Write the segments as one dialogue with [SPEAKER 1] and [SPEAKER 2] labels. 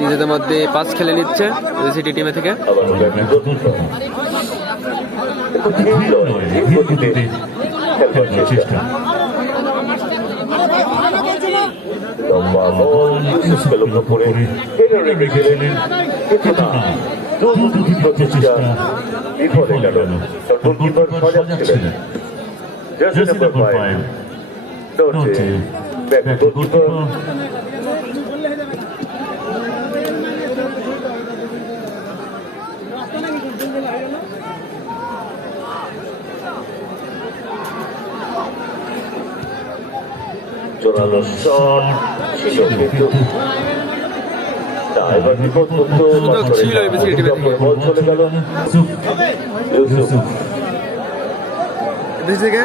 [SPEAKER 1] নিজেদের মধ্যে পাস খেলে নিচ্ছে সিটি টিমে থেকে।
[SPEAKER 2] আবার ব্যাটম্যান গোল একটু ধীর নয়, ধীর গতিতে খেলবার চেষ্টা লম্বা বল ইউসুফকে লক্ষ্য করে হেডে রেখে গেলেন কিন্তু না দ্রুত প্রচেষ্টা বিফলে গেল গোলকিপার সজাগ ছিলেন জার্সি নাম্বার ফাইভ ডোটে ব্যাক গোলকিপার জোরালো শট ছিল কিন্তু এবার বিপদ
[SPEAKER 1] ছিল এই বিসিবি টিমে থেকে।
[SPEAKER 2] বল চলে গেল ইউসুফ।
[SPEAKER 1] থেকে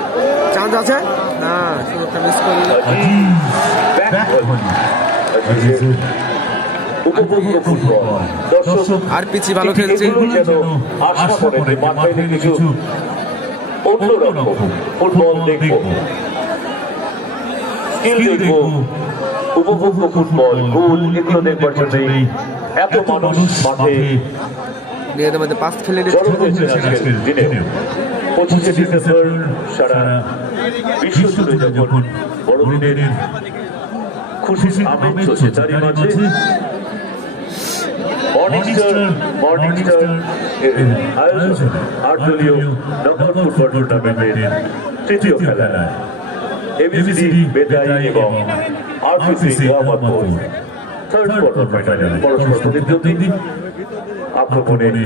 [SPEAKER 1] চান্স আছে? না সুযোগটা মিস করল
[SPEAKER 2] ব্যাক বল আজিজের উপভোগ্য ফুটবল। দর্শক
[SPEAKER 1] আর পিচি ভালো খেলছে।
[SPEAKER 2] অন্যরকম ফুটবল দেখব। স্কিল দেখব। উপভোগ্য ফুটবল গোল এগুলো দেখবার জন্যই এত মানুষ মাঠে।
[SPEAKER 1] নিজেদের মধ্যে খেলে
[SPEAKER 2] দিনে। পঁচিশে ডিসেম্বর সারা বিশ্ব জুড়ে যখন বড়দিনের খুশি আমেজ চলছে তারই মাঝে মর্নিংস্টার মর্নিংস্টার এর আয়োজনে। আট দলীয় নকআউট ফুটবল টুর্নামেন্টের তৃতীয় খেলা এবিসিডি বেতাই এবং আরপিসি গ্রামাতপুর থার্ড কোয়ার্টার ফাইনালে পরস্পর প্রতিদ্বন্দ্বী আক্রমণে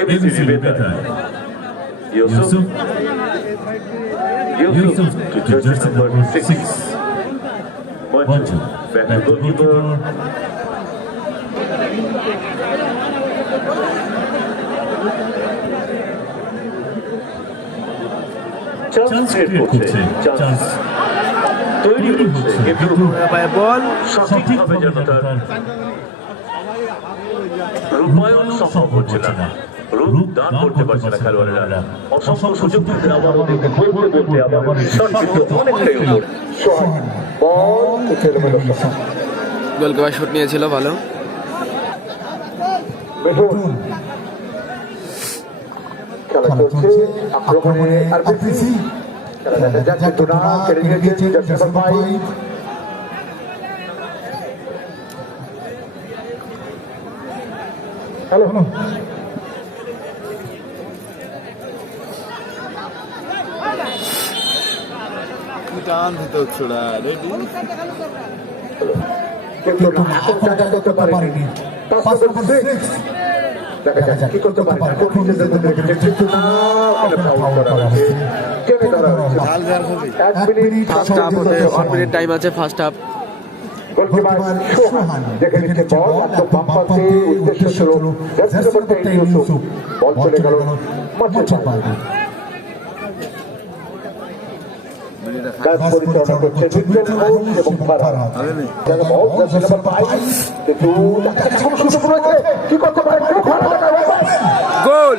[SPEAKER 2] ABCD Betai Yusuf Yusuf to jersey number six. Manju, back to goalkeeper. Chance create করছে চান্স তৈরি হচ্ছে কিন্তু
[SPEAKER 1] বল
[SPEAKER 2] সঠিকভাবে যেন তার রূপায়ণ সম্ভব হচ্ছে না। রূপ দান করতে পারছে না খেলোয়াড়েরা। অসংখ্য সুযোগ থেকে আবার ওদেরকে বলতে বলতে আবার শট কিন্তু অনেকটাই উপর বল
[SPEAKER 1] গোলকিপার শুট নিয়েছিল ভালো।
[SPEAKER 2] খেলা চলছে আক্রমণে আরপিসি হ্যালো কি করতে পারে নিজেদের কিন্তু না ওখানে ফাউল করা হয়েছে টেনে ধরা হয়েছে
[SPEAKER 3] লাল গার হবে
[SPEAKER 2] এক মিনিট
[SPEAKER 1] ফার্স্ট হাফ হতে ওয়ান মিনিট টাইম আছে ফার্স্ট হাফ
[SPEAKER 2] গোলকিপার সোহান দেখে নিচ্ছে বল একদম বাম পাশে উদ্দেশ্য ছিল জার্সি নাম্বার ইউসুফ বল চলে গেল মাঠের বাইরে কাজ পরিচালনা করছে বিজ্ঞান ঘোষ এবং ফারহান যারা বল জার্সি নাম্বার বাইশ কিন্তু দেখা যাচ্ছে কোনো সুযোগ রয়েছে কি করতে পারে
[SPEAKER 1] গোল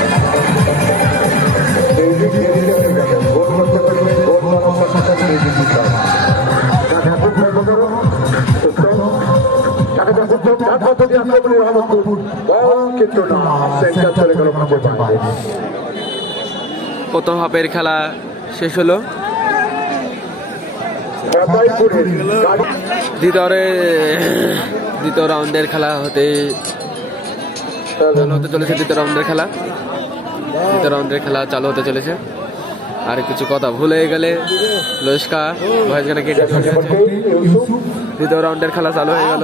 [SPEAKER 1] প্রথম হাফের খেলা শেষ হলো। দ্বিতীয় দ্বিতীয় রাউন্ডের খেলা হতে হতে চলেছে, দ্বিতীয় রাউন্ডের খেলা। দ্বিতীয় রাউন্ডের খেলা চালু হতে চলেছে। আর কিছু কথা ভুলে গেলে লস্কা কেটে
[SPEAKER 4] নাম্বার তেইশ ইউসুফ
[SPEAKER 1] দ্বিতীয় রাউন্ডের খেলা চালু হয়ে গেল।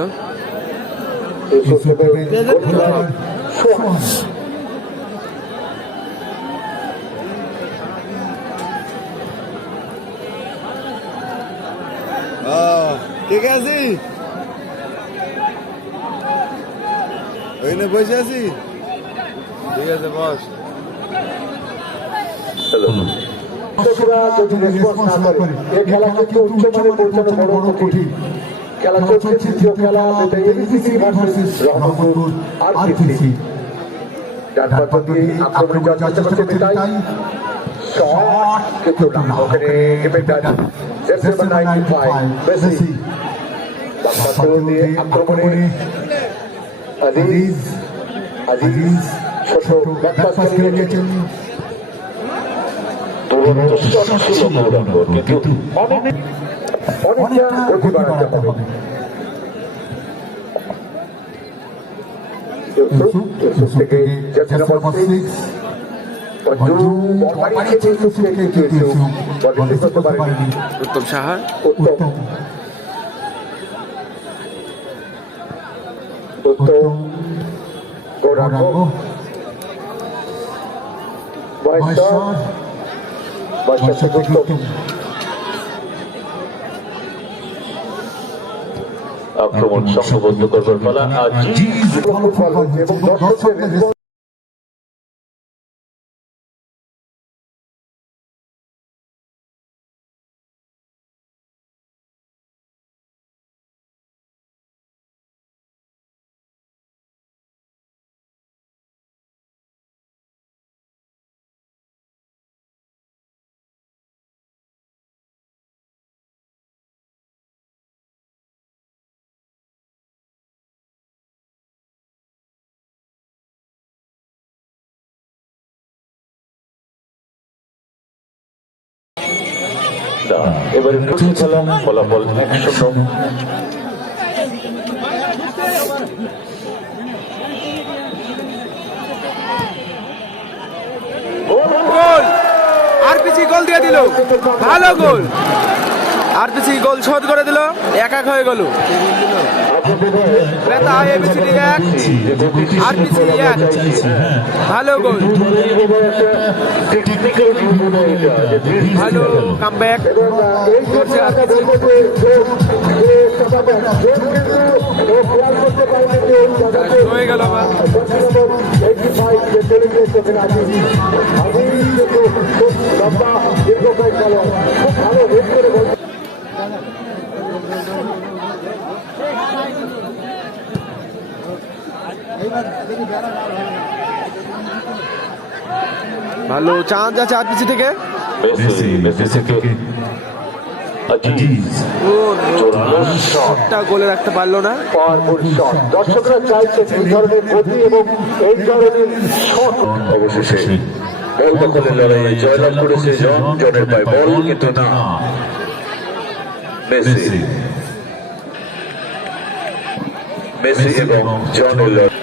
[SPEAKER 5] ঠিক আছে ওইখানে বসে আছি ঠিক আছে বস
[SPEAKER 4] হ্যালো। দর্শকরা যদি রেসপন্স না করে এই খেলাকে উচ্চমানে পৌঁছানো বড় কঠিন। খেলা চলছে তৃতীয় খেলা দুটো এবিসি ভার্সেস রহমতপুর আরপিসি ডান পাশ দিয়ে আক্রমণে যাওয়ার চেষ্টা করছে তাই। শট কিন্তু না ওখানে ডিফেন্ডার জার্সি নাম্বার 95 মেসি ডান পাশ দিয়ে আক্রমণে আজিজ আজিজ ছোট নিয়েছেন। দুরন্ত শট কিন্তু অনেক অনেকটা গতি বাড়াতে হবে থেকে jersey number six
[SPEAKER 1] Uttam Saha
[SPEAKER 4] Uttam Uttam Gouranga বয়স
[SPEAKER 2] আক্রমণ সংঘবদ্ধ করবার ফলা
[SPEAKER 4] আজ এবং দর্শকের
[SPEAKER 2] না এবারে প্রথম খেলা ফলাফল এক শূন্য।
[SPEAKER 1] গোল দিয়ে দিল। ভালো গোল। আরপিসি শোধ করে দিল। এক এক হয়ে গেল। ক্রেতা হয় এবিসি এক আর আরপিসি এক ভালো গোল ভালো কামব্যাক
[SPEAKER 4] এই
[SPEAKER 1] করছে আর
[SPEAKER 4] খেলাটা বলব যে যে সবাই গেম কিন্তু ও খেয়াল করতে পারেনি যে এই জায়গাতে
[SPEAKER 1] হয়ে গেল আবার
[SPEAKER 4] এইটি ফাইভ যে চলে গিয়েছে ওখানে আজি আজি কিন্তু খুব লম্বা দীর্ঘকায় খেলোয়াড় খুব ভালো হেড করে বল
[SPEAKER 1] ভালো আরপিসি থেকে?
[SPEAKER 2] মেসি মেসি থেকে আজিজ। জোরালো শট
[SPEAKER 1] টা গোলে রাখতে পারল না।
[SPEAKER 4] পাওয়ারফুল শট দর্শকরা চাইছে এই ধরনের গতি এবং এই ধরনের শট
[SPEAKER 2] অবশেষে বল দখলের লড়াইয়ে জয়লাভ করেছে জন জনের পায়ে। বল কিন্তু না। মেসি। মেসি। এবং জনের লড়াই।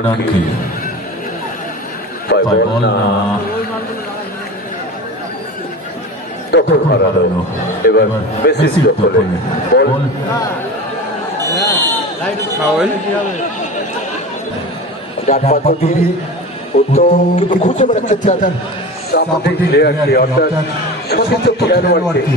[SPEAKER 2] নাকি পায়ে বল না দখল হারানো এবার মেসি দখলে বল
[SPEAKER 1] ফাউল
[SPEAKER 4] ডান পদ্ধতি উত্তম কিন্তু খুঁজে বেড়াচ্ছে তার সামনের প্লেয়ারকে অর্থাৎ সতীর্থ খেলোয়াড়কে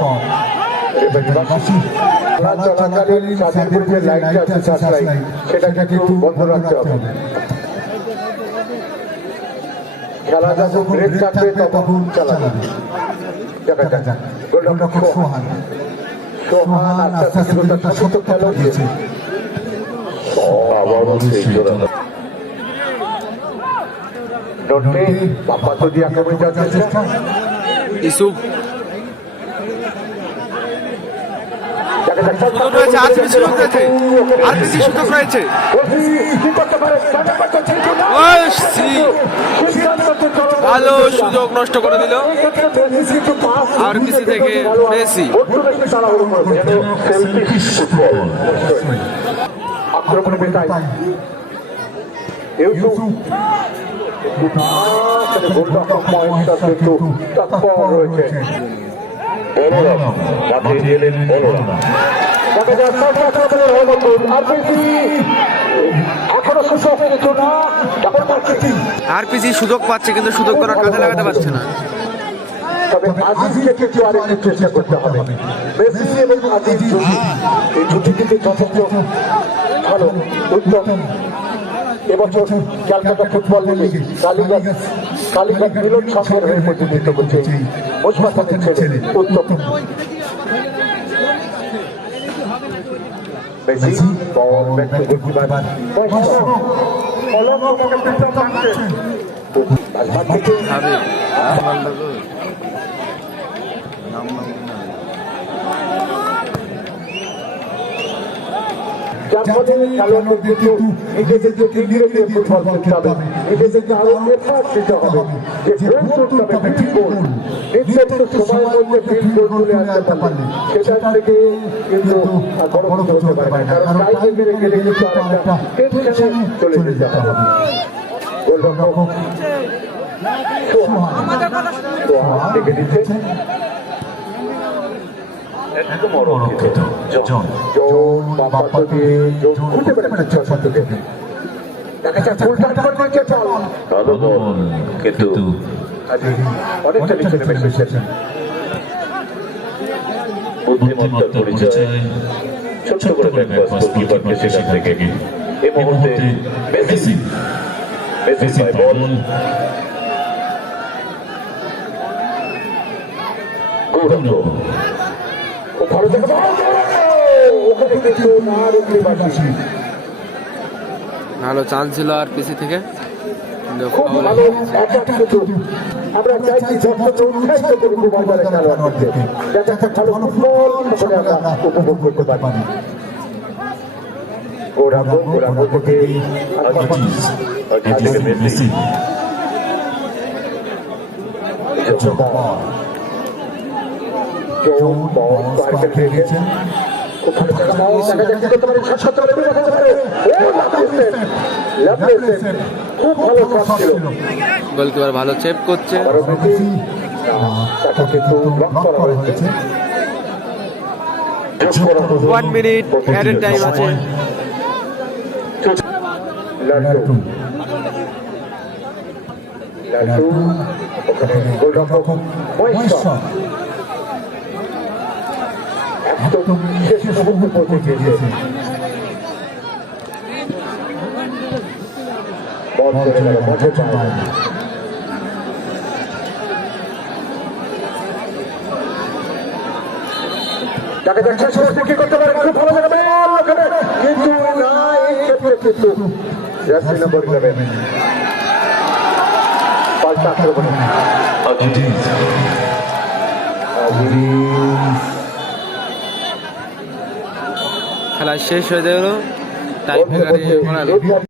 [SPEAKER 4] শট।
[SPEAKER 3] বাসী খেলা চলাকালীন চাঁদিপুর যে লাইনটা আছে চাষ লাইন সেটাকে বন্ধ রাখতে হবে। খেলা যখন ব্রেক থাকবে তখন চালাবে দেখা যাক। গোলরক্ষক সোহান। সোহান আস্তে আস্তে গোলটা সশক্ত খেলা দিয়েছে।
[SPEAKER 2] আবারও সেই জোড়া
[SPEAKER 3] ডন্টে বাপ্পা তো দিয়ে আক্রমণ চেষ্টা।
[SPEAKER 1] ইসুফ
[SPEAKER 3] দেখা যাক
[SPEAKER 1] সুযোগ রয়েছে সুযোগ রয়েছে আরপিসি সুযোগ রয়েছে
[SPEAKER 3] কি করতে পারে স্টার্টার করতে ছিল না
[SPEAKER 1] ওই সি ভালো সুযোগ নষ্ট করে দিল। আরপিসি থেকে মেসি।
[SPEAKER 3] আক্রমণে বেটাই ইউসুফ। গোলরক্ষক মহেশ্বর কিন্তু তৎপর রয়েছে।
[SPEAKER 2] বলরাম মাঠে এলেন বলরাম
[SPEAKER 3] এখনও সুযোগ
[SPEAKER 1] পাচ্ছে কিন্তু সুযোগ করার কাজে লাগাতে পারছে না।
[SPEAKER 3] তবে আজিজকে কিন্তু আরেকটু চেষ্টা করতে হবে? মেসি এবং আজিজ জুটি এই জুটি কিন্তু যথেষ্ট ভালো উত্তম। এবছর ক্যালকাটা ফুটবল লিগে কালীঘাট কালীঘাট মিলন সংঘের হয়ে প্রতিনিধিত্ব করছে মোজমাসানের ছেলে Uttam. Messi ball back to goalkeeper অলঙ্গ মনে পিছন টানছে যার ফলে খেলোয়াড়দের কিন্তু নিজেদেরকে এগিয়ে নিয়ে ফুটবল খেলতে হবে। নিজেদেরকে আরও এফার্ট দিতে হবে। যে গোল করতে হবে বেশি গোল নির্ধারিত সময়ের মধ্যে বিল গোল তুলে আনতে পারলে সেটার থেকে কিন্তু বড় কিছু হতে পারে কারণ টাইমে মেরে গেলে কিন্তু আরেকটা টেনশনে চলে যেতে হবে। গোলরক্ষক সোহান সোহান দেখে দিচ্ছে
[SPEAKER 2] একদম অরক্ষিত জন
[SPEAKER 3] জোন বাপ্পা দিয়ে জোন খুঁজে বেড়াচ্ছে ছয় সাত থেকে দেখা যাক ফুল টাচ করছে চল।
[SPEAKER 2] ভালো বল কিন্তু
[SPEAKER 3] অনেকটা নিচে নেমে এসেছে
[SPEAKER 2] বুদ্ধিমত্তার পরিচয় ছোট্ট করে ব্যাকপাস গোলকিপারকে সেখান থেকে এই মুহূর্তে মেসি মেসি বল গৌরব।
[SPEAKER 3] ভালো ওখানে কিন্তু না
[SPEAKER 1] চান্স ছিল থেকে
[SPEAKER 3] খুব ভালো অ্যাটাক কিন্তু আমরা চাইছি যত উৎসাহিত করুন মোবাইলের খেলোয়াড়দেরকে যাতে একটা ভালো ফুটবল ওখানে আমরা উপভোগ করতে পারি। গোড়াবো গোড়াবো থেকে
[SPEAKER 2] আজিজ আজিজ থেকে মেসি।
[SPEAKER 3] জোন বল খুব ভালো জায়গা বল দেখা যাচ্ছে করতে পারে শট করতে পারে দেখা যাবে ও লাভলি সেভ খুব ভালো শট ছিল
[SPEAKER 1] গোলকিপার ভালো চেপ করছে
[SPEAKER 3] আবারও মেসি তাকে কিন্তু ব্লক করা হয়েছে
[SPEAKER 1] ওয়ান মিনিট অ্যাডেড টাইম আছে
[SPEAKER 3] লাল্টু ওখানে গোলরক্ষক একদম শেষ মুহূর্তে পৌঁছে গিয়েছে বল চলে গেল মাঠে পায় দেখা যাচ্ছে সমস্ত কি করতে পারে খুব ভালো জায়গা কিন্তু না এই ক্ষেত্রে কিন্তু জার্সি নম্বর ইলেভেন পাল্টা আক্রমণ
[SPEAKER 2] আজিজ
[SPEAKER 1] খেলা শেষ হয়ে গেল টাইম।